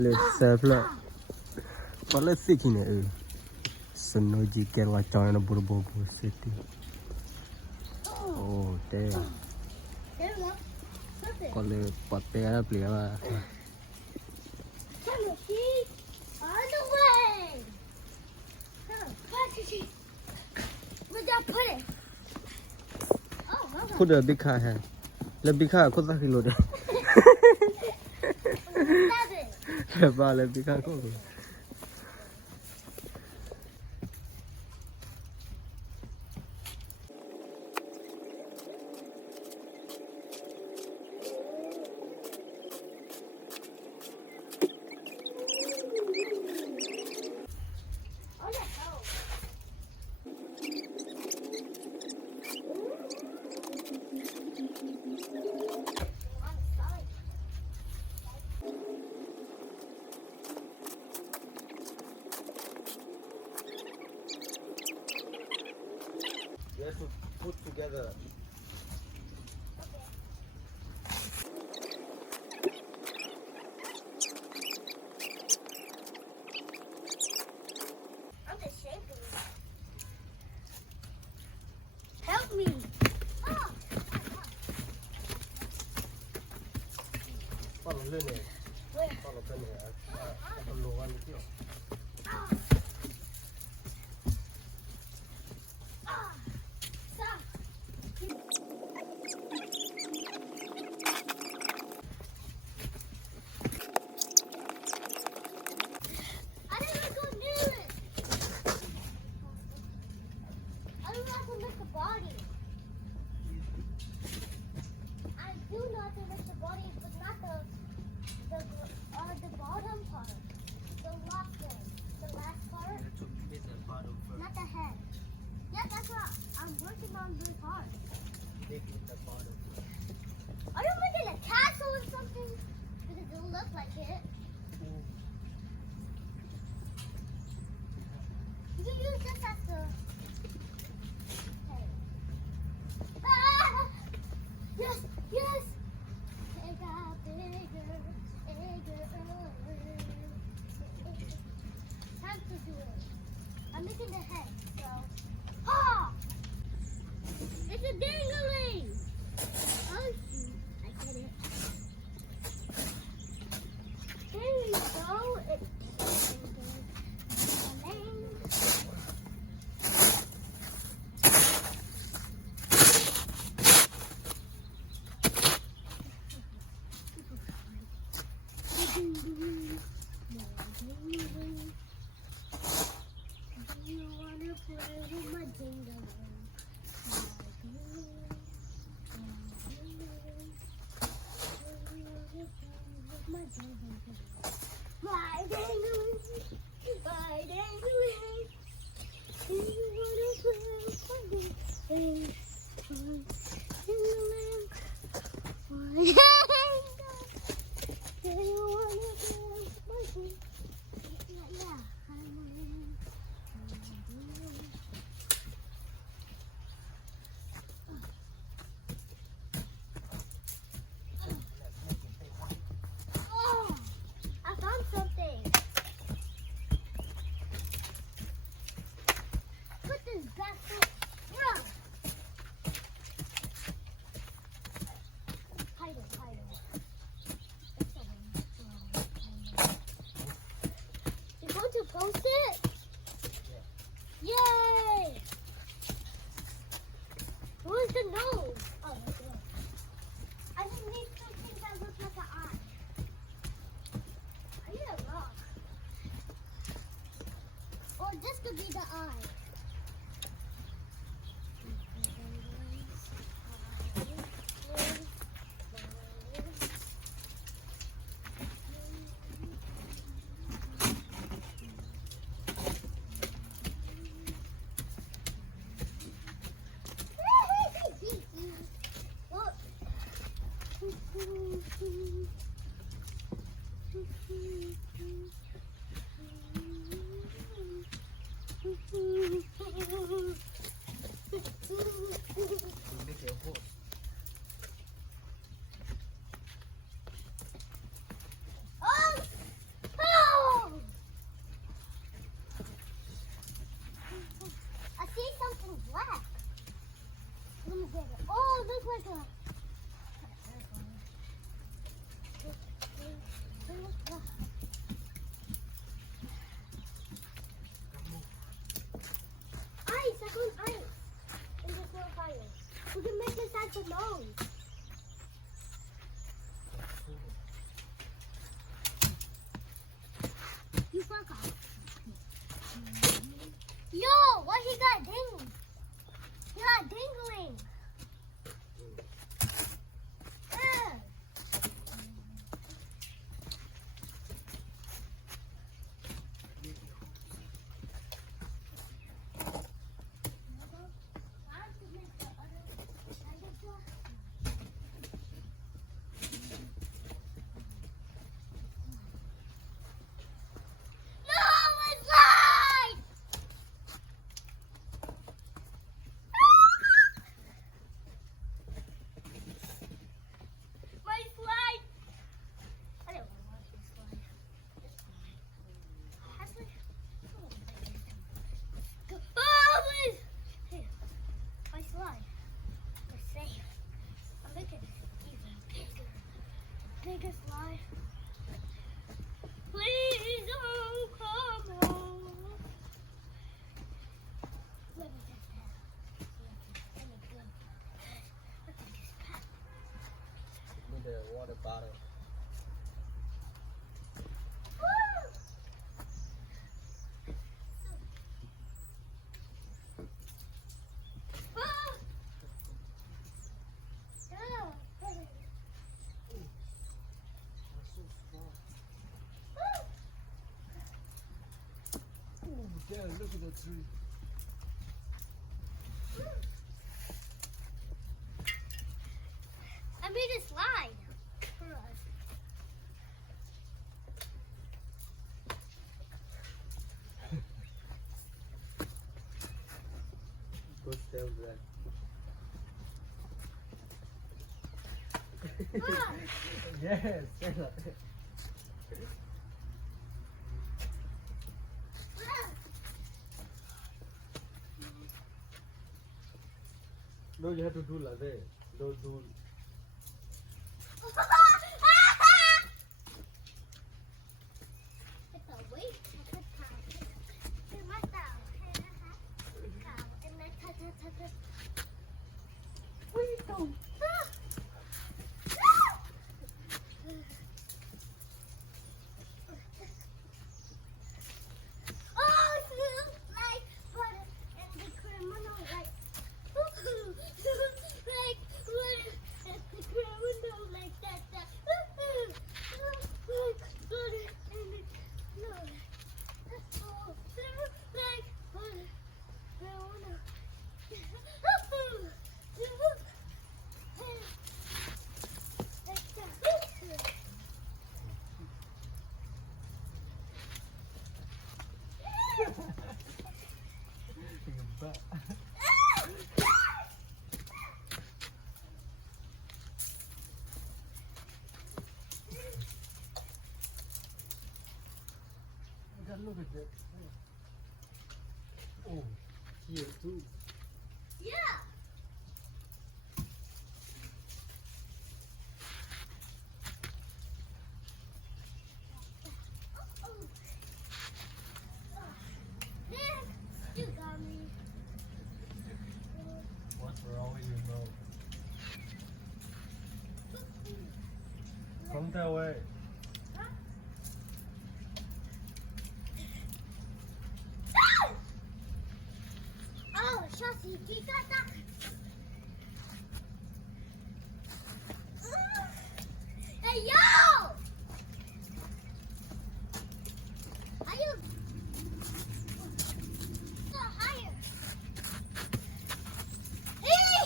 le safla pala sikine sonoji kerwa chana burbo city oh damn kole patte ara playa On the way. Where'd I put it? Oh, okay. khud big kha hai le big kha khud sa kilo de le ba le big kha ko you have to put together I'm just shaking. Help me. Oh. follow le ne Where? follow pen ne follow one kio Stop. I didn't want to go near it. I don't want to lift the body. I do not to lift the body, but not the bottom part. The last one. The last part. Not the head. Yeah, that's what I'm working on really hard. Are you making a castle or something? Because it don't look like it. You can use this as the head. Ah! Yes, yes! It got bigger, bigger. Time to do it. I'm making the head, so. Ha! It's a dangling! Oh, shoot. I get it. There we go. It's do you wanna play with my dingling? My dangling, my dangling. Do you wanna play with my dingling? My dangling. Do you wanna play with my dingling? Yeah, I wanna. Oh, I found something. Put this back up. Run. Hide it, hide it. It's so you're going to post it? Yay! Where's the nose? Oh, that's good. I just need something that looks like an eye. I need a rock. Or this could be the eye. Look. has a nose. You forgot. Yo, what he got dingling? He got dingling. Ugh. Bigger slide. Please don't come home. Let me just have. Let me go. Look at this cup. Need a water bottle. Woo! Ah! Ah! Oh, Dad, look at that tree. I made a slide for us. Go stay over there. Ah! Yes, say that. No, you have to do like that. Don't do. It's a weight of the time. It's my style. And then What are you doing? Oh, it smells like butter and the criminal like like butter and the criminal like that like butter and the no like butter criminal Look at that. Oh, here too. Yeah. You got me. What's wrong with you, bro? Come that way. Oh, Chelsea, you got that? Hey, yo! Are you? No, higher. Hey!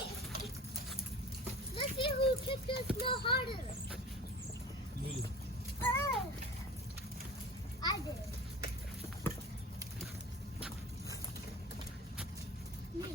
Let's see who kicked the snow harder. Me. I did. Me.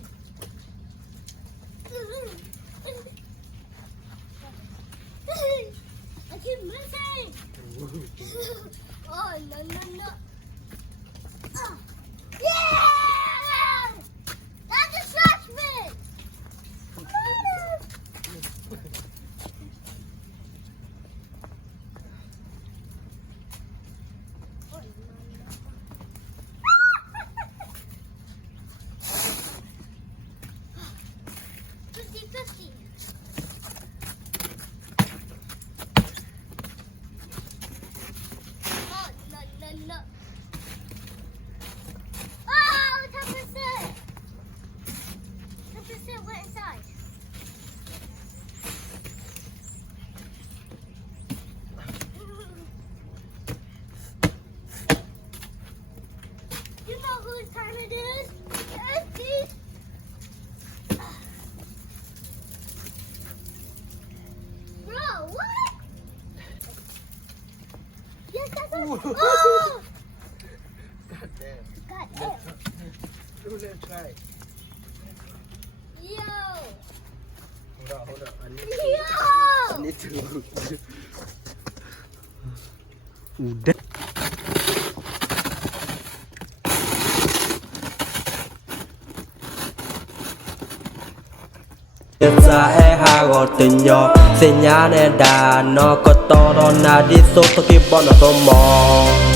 let try. Yo. Hold up. I Yo. need to. Udah. Sa e ha go tin yo sin ya ne da no ko to ro na di so to ki bon no mo